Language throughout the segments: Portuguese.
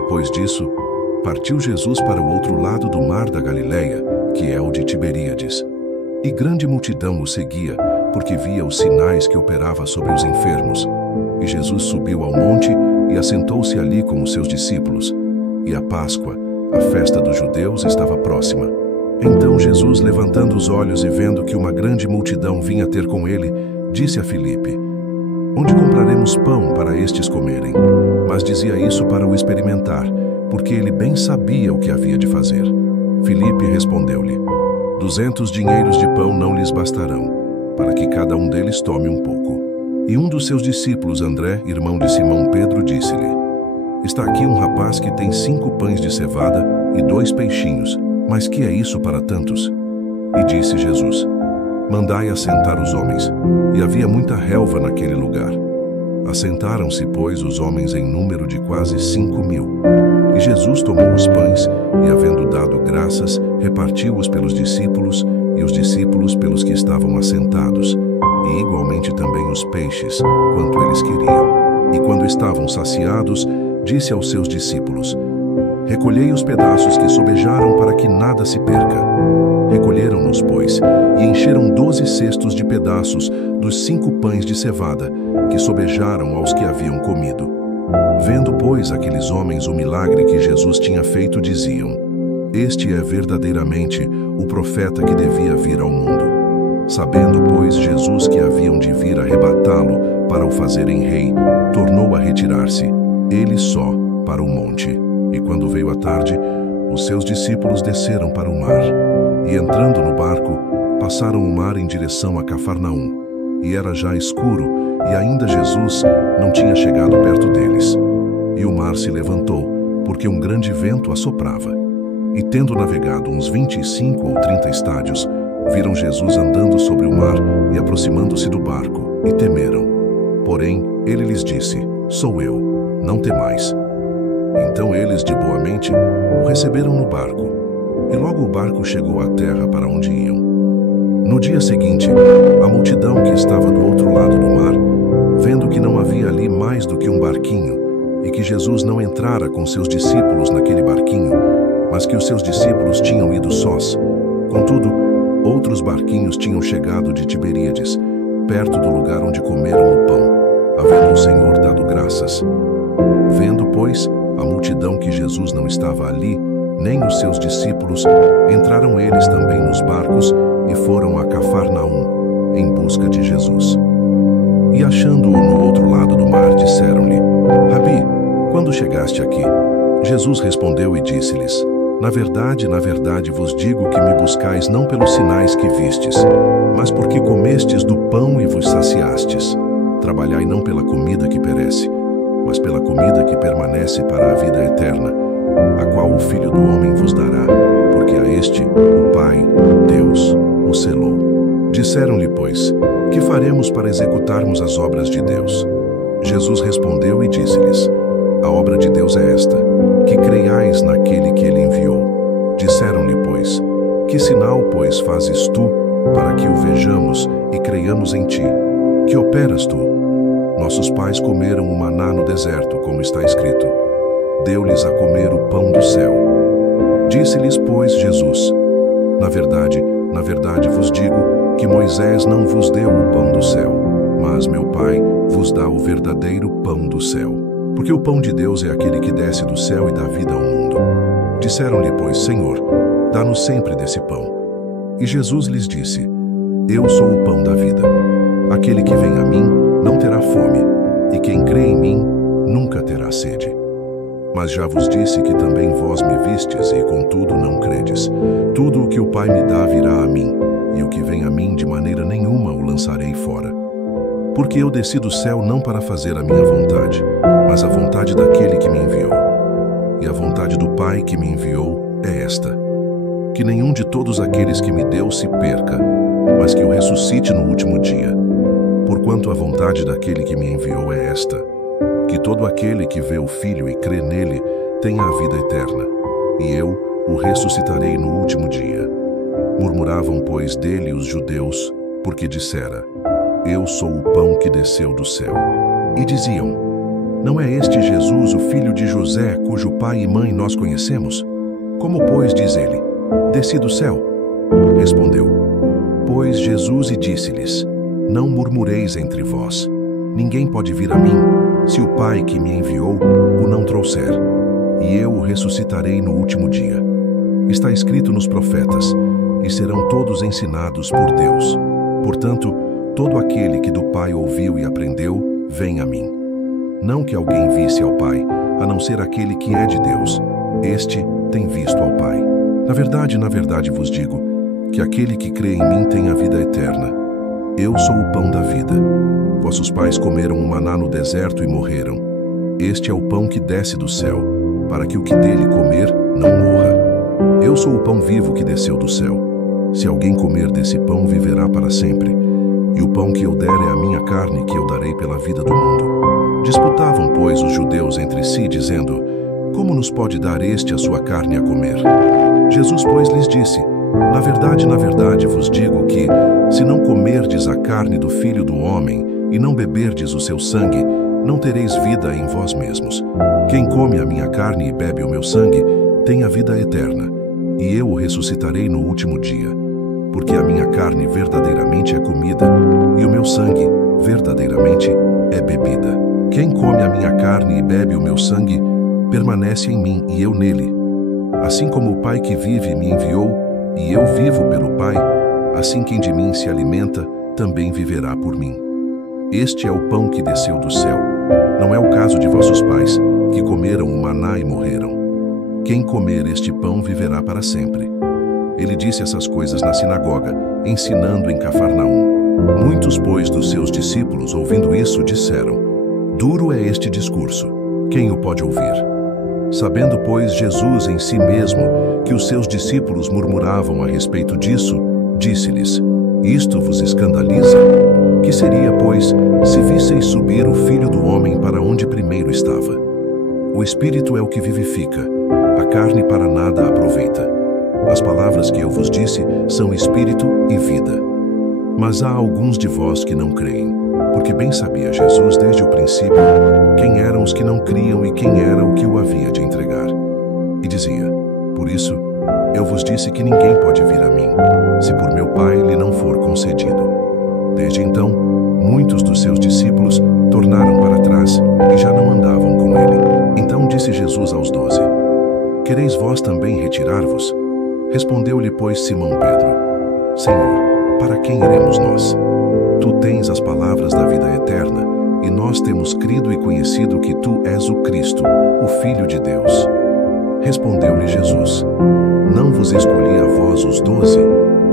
Depois disso, partiu Jesus para o outro lado do mar da Galileia, que é o de Tiberíades. E grande multidão o seguia, porque via os sinais que operava sobre os enfermos. E Jesus subiu ao monte e assentou-se ali com os seus discípulos. E a Páscoa, a festa dos judeus, estava próxima. Então Jesus, levantando os olhos e vendo que uma grande multidão vinha ter com ele, disse a Filipe: Onde compraremos pão para estes comerem? Mas dizia isso para o experimentar, porque ele bem sabia o que havia de fazer. Filipe respondeu-lhe: 200 dinheiros de pão não lhes bastarão, para que cada um deles tome um pouco. E um dos seus discípulos, André, irmão de Simão Pedro, disse-lhe: Está aqui um rapaz que tem 5 pães de cevada e 2 peixinhos, mas que é isso para tantos? E disse Jesus: Mandai assentar os homens. E havia muita relva naquele lugar. Assentaram-se, pois, os homens em número de quase 5.000. E Jesus tomou os pães, e havendo dado graças, repartiu-os pelos discípulos, e os discípulos pelos que estavam assentados, e igualmente também os peixes, quanto eles queriam. E quando estavam saciados, disse aos seus discípulos: Recolhei os pedaços que sobejaram para que nada se perca. Recolheram-nos, pois, e encheram 12 cestos de pedaços dos 5 pães de cevada, que sobejaram aos que haviam comido. Vendo, pois, aqueles homens o milagre que Jesus tinha feito, diziam: Este é verdadeiramente o profeta que devia vir ao mundo. Sabendo, pois, Jesus que haviam de vir arrebatá-lo para o fazerem rei, tornou a retirar-se, ele só, para o monte. E quando veio a tarde, os seus discípulos desceram para o mar. E entrando no barco, passaram o mar em direção a Cafarnaum. E era já escuro, e ainda Jesus não tinha chegado perto deles. E o mar se levantou, porque um grande vento assoprava. E tendo navegado uns 25 ou 30 estádios, viram Jesus andando sobre o mar e aproximando-se do barco, e temeram. Porém, ele lhes disse: Sou eu, não temais. Então eles, de boa mente, o receberam no barco. E logo o barco chegou à terra para onde iam. No dia seguinte, a multidão que estava do outro lado do mar, vendo que não havia ali mais do que um barquinho, e que Jesus não entrara com seus discípulos naquele barquinho, mas que os seus discípulos tinham ido sós. Contudo, outros barquinhos tinham chegado de Tiberíades, perto do lugar onde comeram o pão, havendo o Senhor dado graças. Vendo, pois, a multidão que Jesus não estava ali, nem os seus discípulos, entraram eles também nos barcos e foram a Cafarnaum, em busca de Jesus. E achando-o no outro lado do mar, disseram-lhe: Rabi, quando chegaste aqui? Jesus respondeu e disse-lhes: na verdade vos digo que me buscais não pelos sinais que vistes, mas porque comestes do pão e vos saciastes. Trabalhai não pela comida que perece, mas pela comida que permanece para a vida eterna, a qual o Filho do Homem vos dará, porque a este o Pai, Deus, o selou. Disseram-lhe, pois: que faremos para executarmos as obras de Deus? Jesus respondeu e disse-lhes: a obra de Deus é esta, que creiais naquele que ele enviou. Disseram-lhe, pois: que sinal, pois, fazes tu, para que o vejamos e creiamos em ti? Que operas tu? Nossos pais comeram o maná no deserto, como está escrito: deu-lhes a comer o pão do céu. Disse-lhes, pois, Jesus: na verdade vos digo que Moisés não vos deu o pão do céu, mas meu Pai vos dá o verdadeiro pão do céu. Porque o pão de Deus é aquele que desce do céu e dá vida ao mundo. Disseram-lhe, pois: Senhor, dá-nos sempre desse pão. E Jesus lhes disse: eu sou o pão da vida. Aquele que vem a mim não terá fome, e quem crê em mim nunca terá sede. Mas já vos disse que também vós me vistes, e contudo não credes. Tudo o que o Pai me dá virá a mim, e o que vem a mim de maneira nenhuma o lançarei fora. Porque eu desci do céu não para fazer a minha vontade, mas a vontade daquele que me enviou. E a vontade do Pai que me enviou é esta: que nenhum de todos aqueles que me deu se perca, mas que o ressuscite no último dia. Porquanto a vontade daquele que me enviou é esta: que todo aquele que vê o Filho e crê nele tenha a vida eterna, e eu o ressuscitarei no último dia. Murmuravam, pois, dele os judeus, porque dissera: eu sou o pão que desceu do céu. E diziam: Não é este Jesus, o filho de José, cujo pai e mãe nós conhecemos? Como, pois, diz ele, desci do céu? Respondeu, pois, Jesus e disse-lhes, não murmureis entre vós. Ninguém pode vir a mim, se o Pai que me enviou o não trouxer, e eu o ressuscitarei no último dia. Está escrito nos profetas, e serão todos ensinados por Deus. Portanto, todo aquele que do Pai ouviu e aprendeu, vem a mim. Não que alguém visse ao Pai, a não ser aquele que é de Deus. Este tem visto ao Pai. Na verdade vos digo, que aquele que crê em mim tem a vida eterna. Eu sou o pão da vida. Vossos pais comeram o maná no deserto e morreram. Este é o pão que desce do céu, para que o que dele comer não morra. Eu sou o pão vivo que desceu do céu. Se alguém comer desse pão, viverá para sempre. E o pão que eu der é a minha carne, que eu darei pela vida do mundo. Disputavam, pois, os judeus entre si, dizendo, como nos pode dar este a sua carne a comer? Jesus, pois, lhes disse, na verdade vos digo que, se não comerdes a carne do Filho do Homem e não beberdes o seu sangue, não tereis vida em vós mesmos. Quem come a minha carne e bebe o meu sangue, tem a vida eterna, e eu o ressuscitarei no último dia. Porque a minha carne verdadeiramente é comida, e o meu sangue verdadeiramente é bebida. Quem come a minha carne e bebe o meu sangue, permanece em mim e eu nele. Assim como o Pai que vive me enviou, e eu vivo pelo Pai, assim quem de mim se alimenta, também viverá por mim. Este é o pão que desceu do céu. Não é o caso de vossos pais, que comeram o maná e morreram. Quem comer este pão viverá para sempre. Ele disse essas coisas na sinagoga, ensinando em Cafarnaum. Muitos, pois, dos seus discípulos, ouvindo isso, disseram, duro é este discurso, quem o pode ouvir? Sabendo, pois, Jesus em si mesmo que os seus discípulos murmuravam a respeito disso, disse-lhes, isto vos escandaliza? Que seria, pois, se visseis subir o Filho do Homem para onde primeiro estava? O Espírito é o que vivifica, a carne para nada aproveita. As palavras que eu vos disse são Espírito e vida. Mas há alguns de vós que não creem, porque bem sabia Jesus desde o princípio quem eram os que não criam e quem era o que o havia de entregar. E dizia, por isso, eu vos disse que ninguém pode vir a mim, se por meu Pai lhe não for concedido. Desde então, muitos dos seus discípulos tornaram para trás e já não andavam com ele. Então disse Jesus aos 12, quereis vós também retirar-vos? Respondeu-lhe, pois, Simão Pedro, Senhor, para quem iremos nós? Tu tens as palavras da vida eterna, e nós temos crido e conhecido que tu és o Cristo, o Filho de Deus. Respondeu-lhe Jesus, não vos escolhi a vós os 12,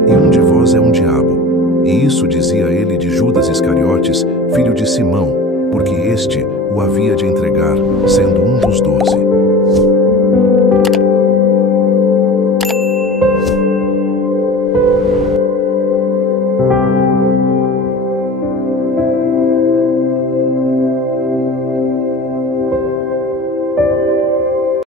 e um de vós é um diabo. E isso dizia ele de Judas Iscariotes, filho de Simão, porque este o havia de entregar, sendo um dos 12.